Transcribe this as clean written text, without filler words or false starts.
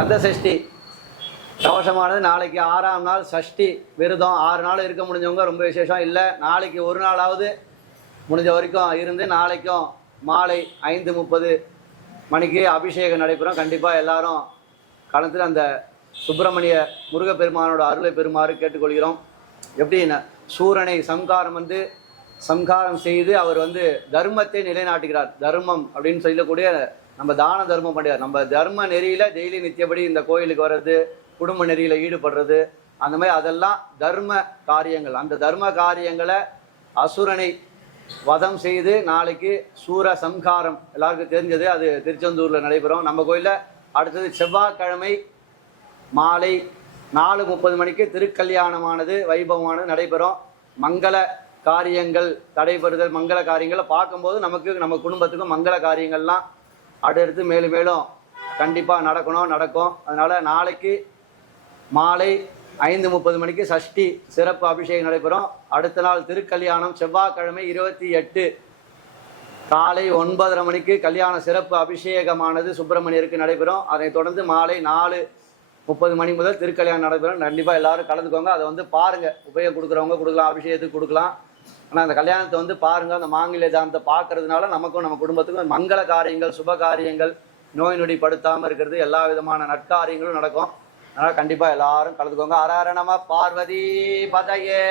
கந்த சஷ்டி கவசமானது நாளைக்கு 6ஆம் நாள் சஷ்டி விரதம். 6 நாள் இருக்க முடிஞ்சவங்க ரொம்ப விசேஷம். இல்லை நாளைக்கு ஒரு நாளாவது முடிஞ்ச வரைக்கும் இருந்து நாளைக்கும் மாலை 5:30 மணிக்கு அபிஷேகம் நடைபெறும். கண்டிப்பாக எல்லாரும் களத்தில் அந்த சுப்பிரமணிய முருகப்பெருமானோட அருளை பெறுமாறு கேட்டுக்கொள்கிறோம். எப்படின்னா சூரனை சம்காரம் செய்து அவர் தர்மத்தை நிலைநாட்டுகிறார். தர்மம் அப்படின்னு சொல்லக்கூடிய நம்ம தான தர்மம் பண்ணுறார். நம்ம தர்ம நெறியில் டெய்லி நித்தியபடி இந்த கோயிலுக்கு வர்றது, குடும்ப நெறியில் ஈடுபடுறது, அந்த மாதிரி அதெல்லாம் தர்ம காரியங்கள். அந்த தர்ம காரியங்களை அசுரனை வதம் செய்து நாளைக்கு சூர சம்ஹாரம் எல்லாருக்கும் தெரிஞ்சது. அது திருச்செந்தூரில் நடைபெறும். நம்ம கோயிலில் அடுத்தது செவ்வாய்க்கிழமை மாலை 4:30 மணிக்கு திருக்கல்யாணமானது வைபவமானது நடைபெறும். மங்கள காரியங்கள் தடைபெறுதல், மங்கள காரியங்களை பார்க்கும்போது நம்ம குடும்பத்துக்கும் மங்கள காரியங்கள்லாம் அடுத்தடுத்து மேலும் மேலும் கண்டிப்பாக நடக்கும். அதனால் நாளைக்கு மாலை 5:30 மணிக்கு சஷ்டி சிறப்பு அபிஷேகம் நடைபெறும். அடுத்த நாள் திருக்கல்யாணம் செவ்வாய்க்கிழமை 28 காலை 9:30 மணிக்கு கல்யாண சிறப்பு அபிஷேகமானது சுப்பிரமணியருக்கு நடைபெறும். அதைத் தொடர்ந்து மாலை 4:30 மணி முதல் திருக்கல்யாணம் நடைபெறும். கண்டிப்பாக எல்லாரும் கலந்துக்கோங்க. அதை பாருங்கள். உபயோகம் கொடுக்குறவங்க கொடுக்கலாம், அபிஷேகத்துக்கு கொடுக்கலாம். ஆனால் அந்த கல்யாணத்தை பாருங்கள். அந்த மாங்கல்ய தானத்தை பார்க்கறதுனால நமக்கும் நம்ம குடும்பத்துக்கும் மங்கள காரியங்கள், சுப காரியங்கள், நோய் நொடி படுத்தாமல் இருக்கிறது, எல்லா விதமான நற்காரியங்களும் நடக்கும். அதனால் கண்டிப்பாக எல்லாரும் கலந்துக்கோங்க. ஹர ஹர நம பார்வதி பதையே.